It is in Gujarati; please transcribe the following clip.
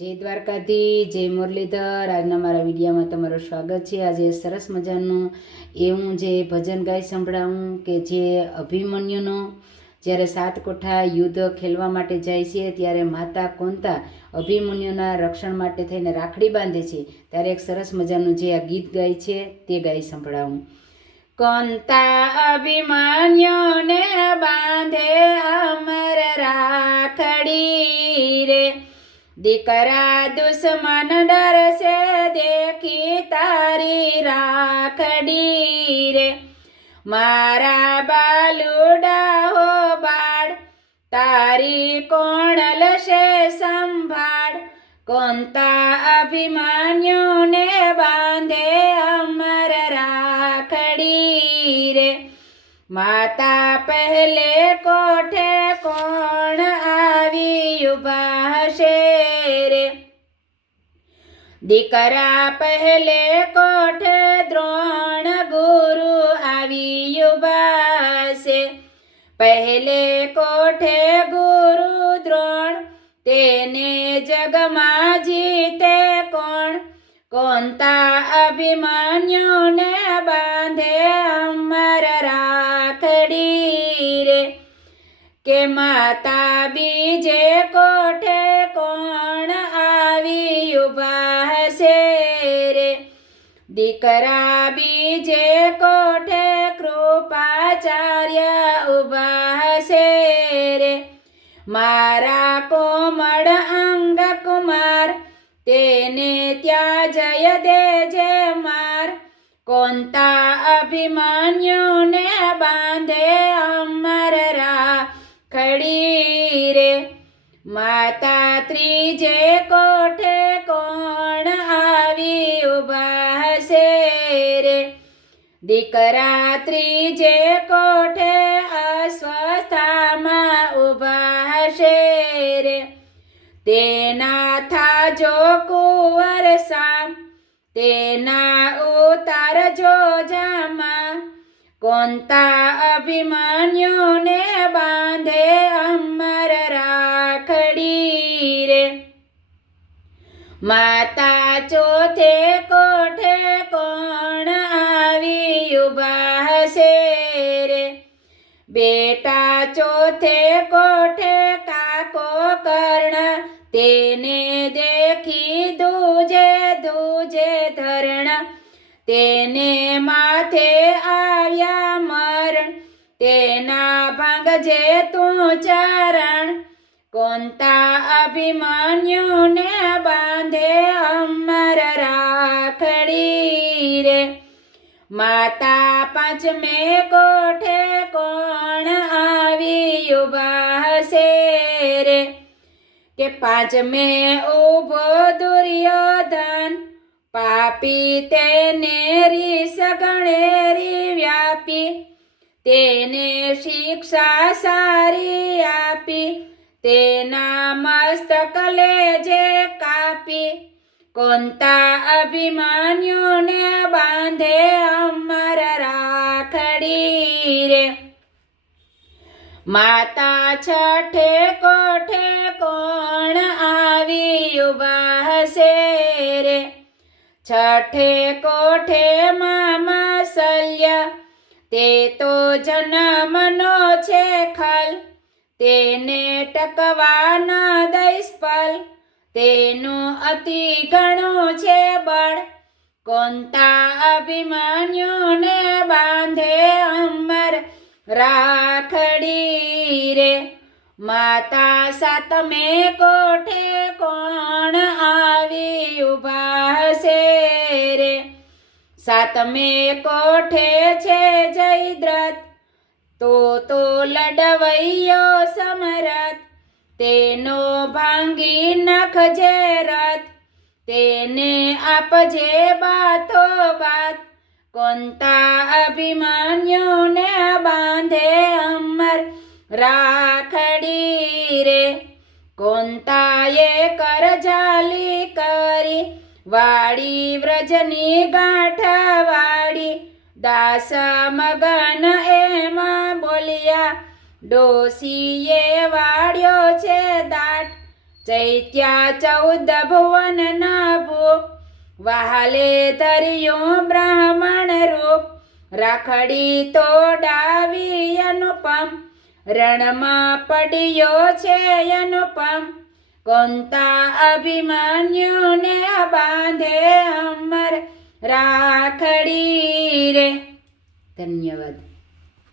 જય દ્વારકાથી જય મુરલીધર. આજના મારા વિડીયોમાં તમારું સ્વાગત છે. આજે સરસ મજાનું એવું જે ભજન ગાઈ સંભળાવું કે જે અભિમન્યુનો જ્યારે સાત કોઠા યુદ્ધ ખેલવા માટે જાય છે, ત્યારે માતા કોંતા અભિમન્યુના રક્ષણ માટે થઈને રાખડી બાંધે છે. ત્યારે એક સરસ મજાનું જે આ ગીત ગાય છે, તે ગાઈ સંભળાવું. કોંતા અભિમન્યુને બાંધે અમર રાખડી રે. દીકરા દુશ્મન ડરશે, દેખી તારી રાખડી રે. મારા બાલુડા હો બાળ, તારી કોણ લશે સંભાળ? કોંતા અભિમાન્યુને બાંધે અમર રાખડી રે. માતા પહેલે કોઠે કોણ આવી ઊભા હશે? દીકરા પહેલે કોઠે દ્રોણ ગુરુ આવી યુવાસે પહેલે કોઠે ગુરુ દ્રોણ, તેને જગમાં જીતે કોણ? કોનતા અભિમાન્યુને બાંધે અમર રાખડી રે. કે માતા બીજે કોઠે દીકરા બીજે કોઠે કૃપાચાર્ય ઊભા હશે રે. મારા કોમળ અંગ કુમાર તેને ત્યાં જય દેજે માર. કોંતા અભિમાન્યુને બાંધે અમર રાખડી રે. માતા ત્રીજે કોઠે દીકરા ત્રીજે કોઠે અસ્વસ્થામાં ઊભા હશે રે. તેના થાજો કુંવર સામ, તેના ઉતાર જો જામા. કોંતા અભિમાન્યુને બાંધે અમર રાખડી રે. માતા ચોથે કોઠે કોણ રે બેટા ચોથે કોઠે કાકો કર્ણ, તેને દેખી દૂજે દૂજે ધરણ. તેને માથે આવ્યા મરણ, તેના ભાંગજે તું ચરણ. કોંતા અભિમાન્યુને બાંધે અમર માતા પાંચમે કોઠે કોણ આવી ઊભા હશે રે? કે પાંચમે ઊભો દુર્યોધન, પાપી તેને રી સગણેરી વ્યાપી તેને શિક્ષા સારી આપી, તેના મસ્તક લેજે કાપી કોંતા અભિમાન્યુને બાંધે અમર રાખડી રે. માતા છઠે કોઠે કોણ આવી ઊભા હશે રે? છઠે કોઠે મામા સલ્ય તે તો જન્મનો છે ખલ. તેને ટકવા ન દઈશ પલ તેનું અતિ ઘણું છે બળ. કોંતા અભિમાન્યુને બાંધે અમર રાખડી રે. માતા સાતમે કોઠે કોણ આવી ઊભા છે રે? સાતમે કોઠે છે જયદ્રથ? તો તો લડવૈયો સમરથ. તેનો ભાંગી નાખજે રથ, તેને આપજે બાતો બાત કોંતા અભિમાન્યુને બાંધે અમર રાખડી રે. કોંતાએ કરજાલી કરી, વાડી વ્રજની ગાંઠ વાડી દાસ મગન એમાં ડોસીએ વાળ્યો છે દાટ ચૈત્યા ચૌદ ભુવન નાભો વહાલે ધર્યું બ્રાહ્મણ રૂપ. રાખડી તોડાવી અનુપમ. રણમાં પડ્યો છે અનુપમ. કોંતા અભિમાન્યુને બાંધે અમર રાખડી રે. ધન્યવાદ.